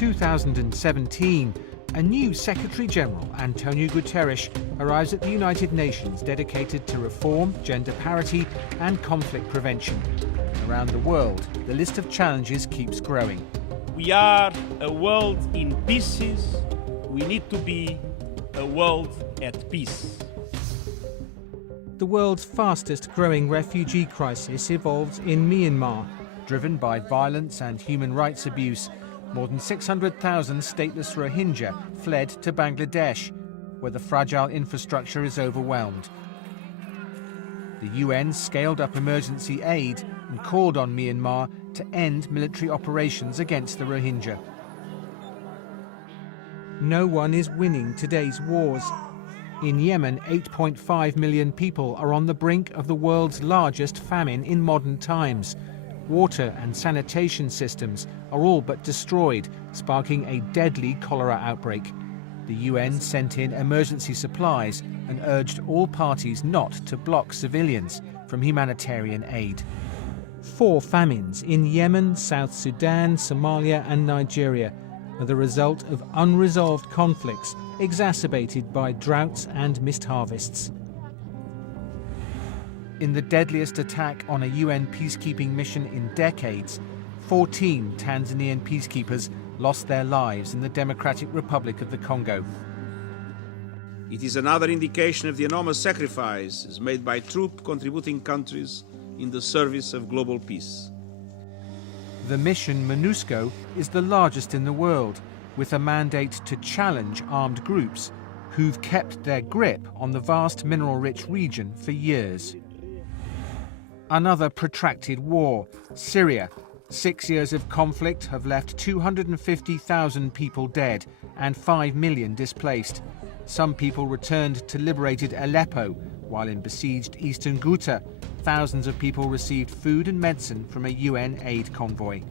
2017, a new Secretary General, António Guterres, arrives at the United Nations dedicated to reform, gender parity and conflict prevention. Around the world, the list of challenges keeps growing. We are a world in pieces. We need to be a world at peace. The world's fastest growing refugee crisis evolves in Myanmar. Driven by violence and human rights abuse, more than 600,000 stateless Rohingya fled to Bangladesh, where the fragile infrastructure is overwhelmed. The UN scaled up emergency aid and called on Myanmar to end military operations against the Rohingya. No one is winning today's wars. In Yemen, 8.5 million people are on the brink of the world's largest famine in modern times. Water and sanitation systems are all but destroyed, sparking a deadly cholera outbreak. The UN sent in emergency supplies and urged all parties not to block civilians from humanitarian aid. 4 famines in Yemen, South Sudan, Somalia and Nigeria are the result of unresolved conflicts exacerbated by droughts and missed harvests. In the deadliest attack on a UN peacekeeping mission in decades, 14 Tanzanian peacekeepers lost their lives in the Democratic Republic of the Congo. It is another indication of the enormous sacrifices made by troop-contributing countries in the service of global peace. The mission MONUSCO is the largest in the world, with a mandate to challenge armed groups who've kept their grip on the vast mineral-rich region for years. Another protracted war, Syria. 6 years of conflict have left 250,000 people dead and 5 million displaced. Some people returned to liberated Aleppo, while in besieged eastern Ghouta, thousands of people received food and medicine from a UN aid convoy.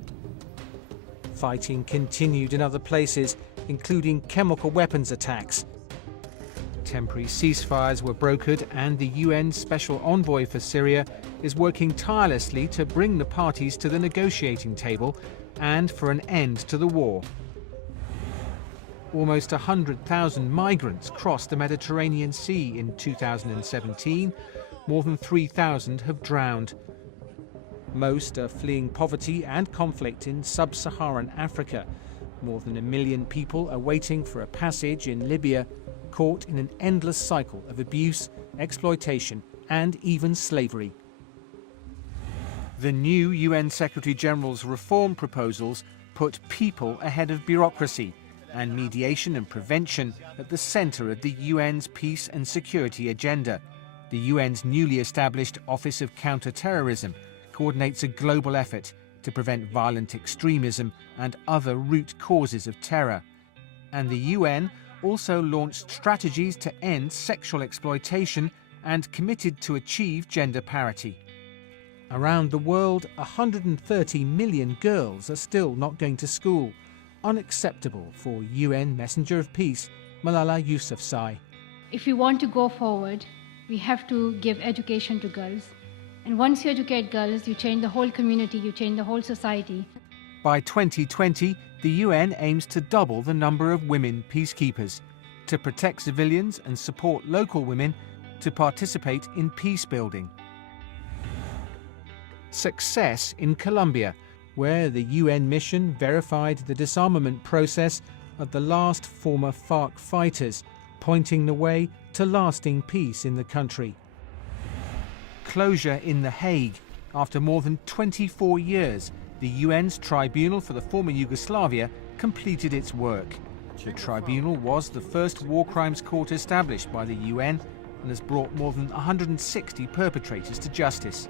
Fighting continued in other places, including chemical weapons attacks. Temporary ceasefires were brokered, and the UN Special Envoy for Syria is working tirelessly to bring the parties to the negotiating table and for an end to the war. Almost 100,000 migrants crossed the Mediterranean Sea in 2017. More than 3,000 have drowned. Most are fleeing poverty and conflict in sub-Saharan Africa. More than 1 million people are waiting for a passage in Libya, caught in an endless cycle of abuse, exploitation, and even slavery. The new UN Secretary General's reform proposals put people ahead of bureaucracy and mediation and prevention at the center of the UN's peace and security agenda. The UN's newly established Office of Counter-Terrorism coordinates a global effort to prevent violent extremism and other root causes of terror. And the UN also launched strategies to end sexual exploitation and committed to achieve gender parity. Around the world, 130 million girls are still not going to school. Unacceptable for UN Messenger of Peace, Malala Yousafzai. If we want to go forward, we have to give education to girls. And once you educate girls, you change the whole community, you change the whole society. By 2020, the UN aims to double the number of women peacekeepers, to protect civilians and support local women to participate in peace building. Success in Colombia, where the UN mission verified the disarmament process of the last former FARC fighters, pointing the way to lasting peace in the country. Closure in The Hague. After more than 24 years, the UN's Tribunal for the former Yugoslavia completed its work. The tribunal was the first war crimes court established by the UN and has brought more than 160 perpetrators to justice.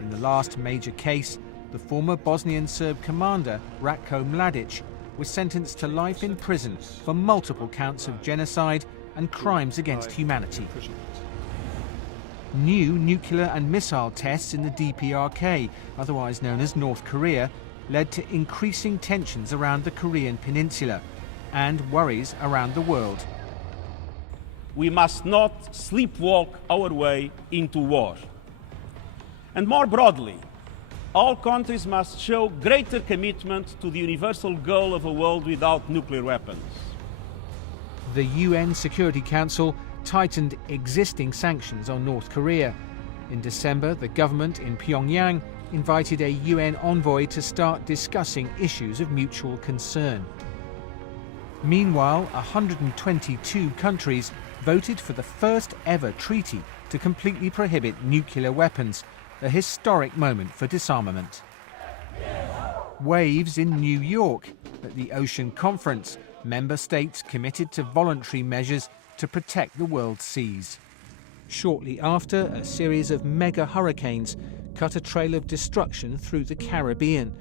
In the last major case, the former Bosnian Serb commander, Ratko Mladic, was sentenced to life in prison for multiple counts of genocide and crimes against humanity. New nuclear and missile tests in the DPRK, otherwise known as North Korea, led to increasing tensions around the Korean peninsula and worries around the world. We must not sleepwalk our way into war. And more broadly, all countries must show greater commitment to the universal goal of a world without nuclear weapons. The UN Security Council tightened existing sanctions on North Korea. In December, the government in Pyongyang invited a UN envoy to start discussing issues of mutual concern. Meanwhile, 122 countries voted for the first ever treaty to completely prohibit nuclear weapons, a historic moment for disarmament. Waves in New York. At the Ocean Conference, member states committed to voluntary measures to protect the world's seas. Shortly after, a series of mega hurricanes cut a trail of destruction through the Caribbean.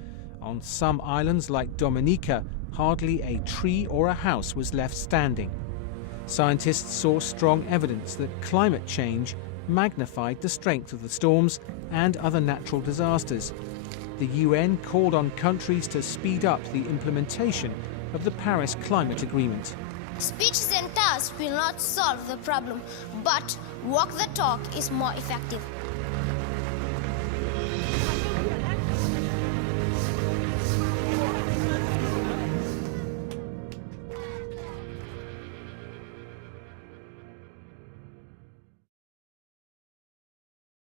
On some islands like Dominica, hardly a tree or a house was left standing. Scientists saw strong evidence that climate change magnified the strength of the storms and other natural disasters. The UN called on countries to speed up the implementation of the Paris Climate Agreement. Speeches and tasks will not solve the problem, but walk the talk is more effective.